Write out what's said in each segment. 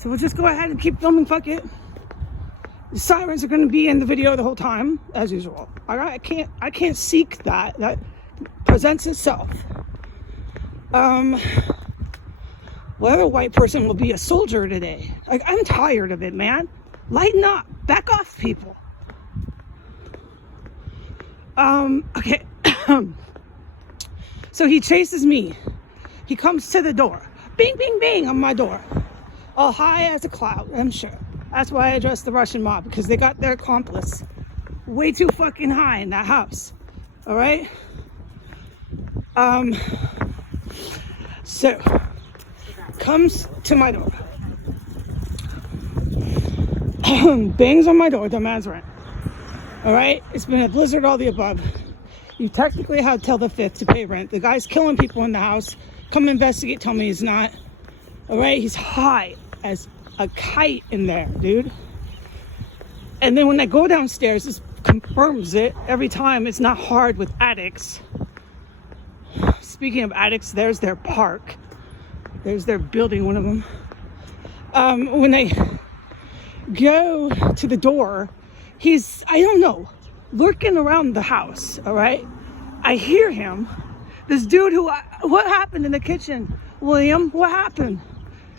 So we'll just go ahead and keep filming, fuck it. The sirens are gonna be in the video the whole time, as usual. I can't seek that. That presents itself. What other white person will be a soldier today? Like, I'm tired of it, man. Lighten up. Back off, people. Okay. So he chases me. He comes to the door. Bing, bing, bing on my door. All high as a cloud, I'm sure. That's why I addressed the Russian mob, because they got their accomplice way too fucking high in that house. All right? So, comes to my door. Bangs on my door, demands rent. All right? It's been a blizzard, all the above. You technically have till the 5th to pay rent. The guy's killing people in the house. Come investigate, tell me he's not. All right? He's high as a kite in there, dude. And then when I go downstairs, this confirms it every time. It's not hard with addicts. Speaking of addicts, there's their park. There's their building, one of them. When I go to the door, he's, I don't know, lurking around the house, all right? I hear him. This dude who, what happened in the kitchen? William, what happened?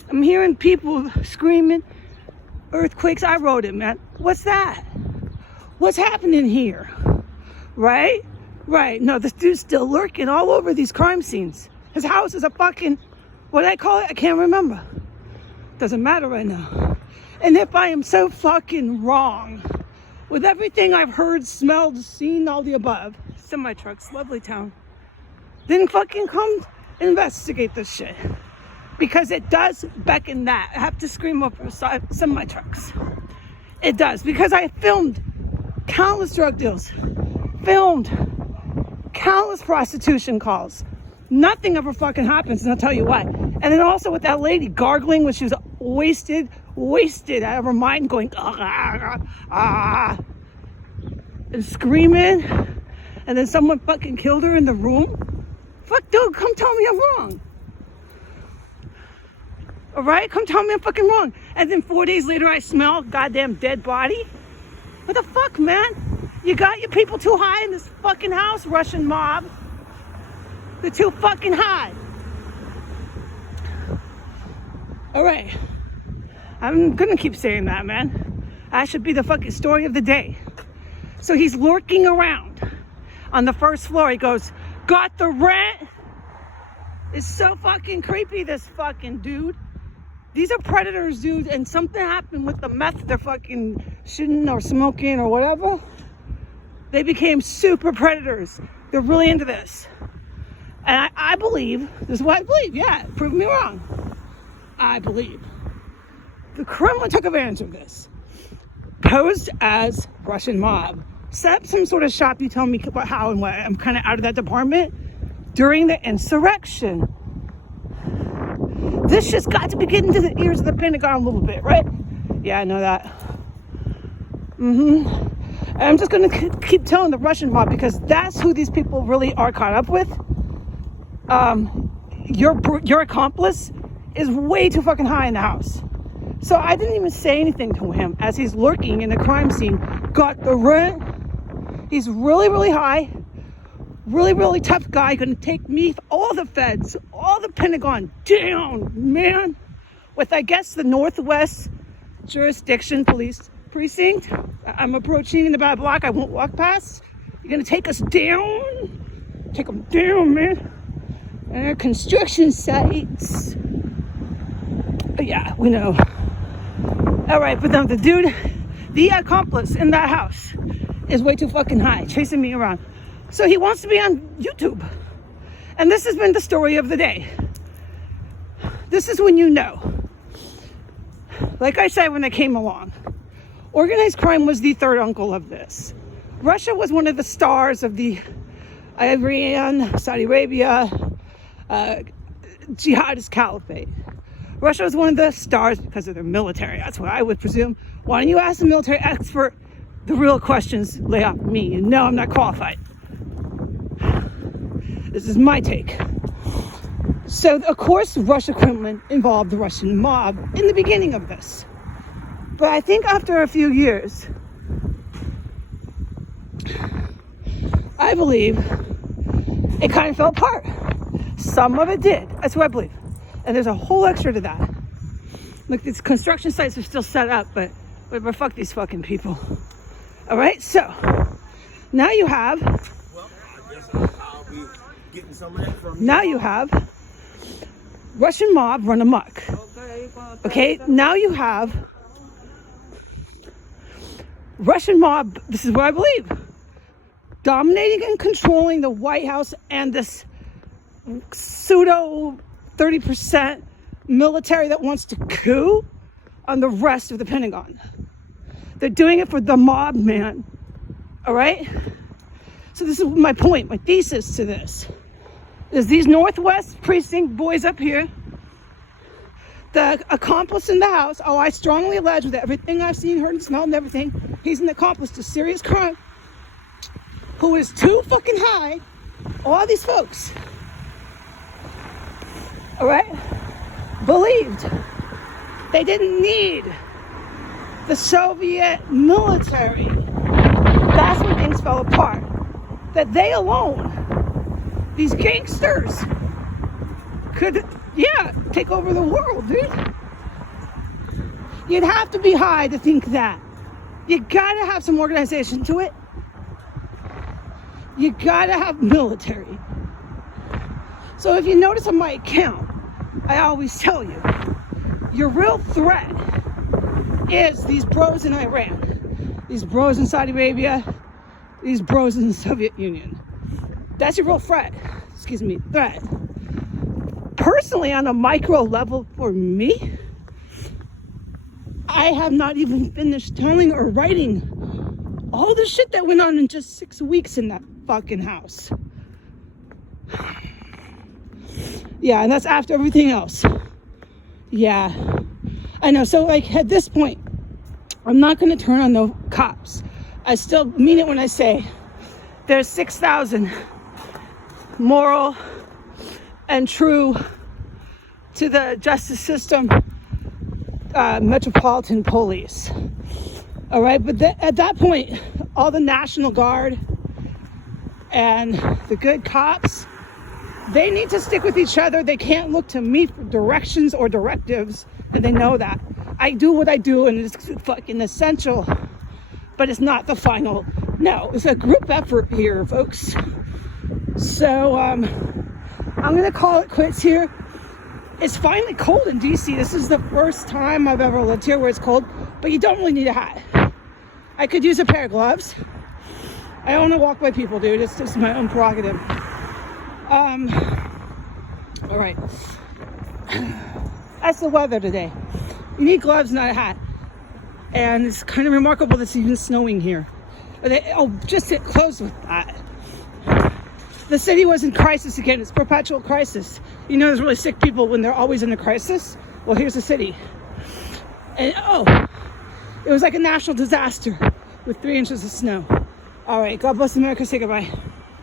I'm hearing people screaming, earthquakes. I wrote it, man. What's that? What's happening here? Right? Right. No, this dude's still lurking all over these crime scenes. His house is a fucking, what did I call it? I can't remember. Doesn't matter right now. And if I am so fucking wrong with everything I've heard, smelled, seen, all the above, semi-trucks, lovely town, then fucking come investigate this shit. Because it does beckon that. I have to scream up for semi-trucks. It does. Because I filmed countless drug deals. Filmed countless prostitution calls. Nothing ever fucking happens, and I'll tell you why. And then also with that lady gargling when she was wasted out of her mind, going and screaming, and then someone fucking killed her in the room. Fuck, dude, come tell me I'm wrong. All right, come tell me I'm fucking wrong. And then 4 days later, I smell a goddamn dead body. What the fuck, man? You got your people too high in this fucking house, Russian mob. They're too fucking high. All right. I'm gonna keep saying that, man. That should be the fucking story of the day. So he's lurking around on the first floor. He goes, got the rent? It's so fucking creepy, this fucking dude. These are predators, dude, and something happened with the meth they're fucking shooting or smoking or whatever. They became super predators. They're really into this. And I believe, this is what I believe, yeah, prove me wrong. I believe the Kremlin took advantage of this. Posed as Russian mob. Set up some sort of shop, you tell me about how and what. I'm kind of out of that department. During the insurrection. This just got to be getting to the ears of the Pentagon a little bit, right? Yeah, I know that. And I'm just going to keep telling the Russian mob, because that's who these people really are caught up with. Your accomplice is way too fucking high in the house. So I didn't even say anything to him as he's lurking in the crime scene. Got the rent. He's really, really high. Really, really tough guy, gonna take me, all the feds, all the Pentagon down, man. With, I guess, the Northwest Jurisdiction Police Precinct. I'm approaching in the bad block. I won't walk past. You're gonna take us down? Take them down, man. And construction sites. But yeah, we know. All right, but then the dude, the accomplice in that house, is way too fucking high, chasing me around. So he wants to be on YouTube. And this has been the story of the day. This is when you know. Like I said when I came along, organized crime was the third uncle of this. Russia was one of the stars of the Iran, Saudi Arabia, jihadist caliphate. Russia was one of the stars because of their military. That's what I would presume. Why don't you ask the military expert the real questions lay off me? And no, I'm not qualified. This is my take. So, of course, Russia Kremlin involved the Russian mob in the beginning of this. But I think after a few years, I believe it kind of fell apart. Some of it did. That's what I believe. And there's a whole extra to that. Look, these construction sites are still set up, but fuck these fucking people. All right, so now you have. Well, I guess I'll be getting some of that from you. Now you have Russian mob run amok. Okay, now you have Russian mob. This is what I believe. Dominating and controlling the White House and this pseudo 30% military that wants to coup on the rest of the Pentagon. They're doing it for the mob, man. All right? So this is my point, my thesis to this. Is these Northwest Precinct boys up here, the accomplice in the house, I strongly allege with everything I've seen, heard, and smelled and everything, he's an accomplice to serious crime who is too fucking high. All these folks, all right, believed they didn't need the Soviet military. That's when things fell apart. That they alone, these gangsters, could, take over the world, dude. You'd have to be high to think that. You gotta have some organization to it. You gotta have military. So if you notice on my account, I always tell you, your real threat is these bros in Iran, these bros in Saudi Arabia, these bros in the Soviet Union. That's your real threat. Threat. Personally, on a micro level for me, I have not even finished telling or writing all the shit that went on in just 6 weeks in that fucking house. Yeah, and that's after everything else. Yeah, I know. So, like, at this point, I'm not going to turn on the cops. I still mean it when I say there's 6,000 moral and true to the justice system metropolitan police. All right, but at that point, all the National Guard and the good cops, they need to stick with each other. They can't look to me for directions or directives, and they know that. I do what I do, and it's fucking essential, but it's not the final. No, it's a group effort here, folks. So I'm gonna call it quits here. It's finally cold in DC. This is the first time I've ever lived here where it's cold, but you don't really need a hat. I could use a pair of gloves. I don't want to walk by people, dude. It's just my own prerogative. All right. That's the weather today. You need gloves, not a hat. And it's kind of remarkable that it's even snowing here. Just get close with that. The city was in crisis again. It's perpetual crisis. You know, there's really sick people when they're always in a crisis. Well, here's the city. And it was like a national disaster with 3 inches of snow. All right, God bless America. Say goodbye.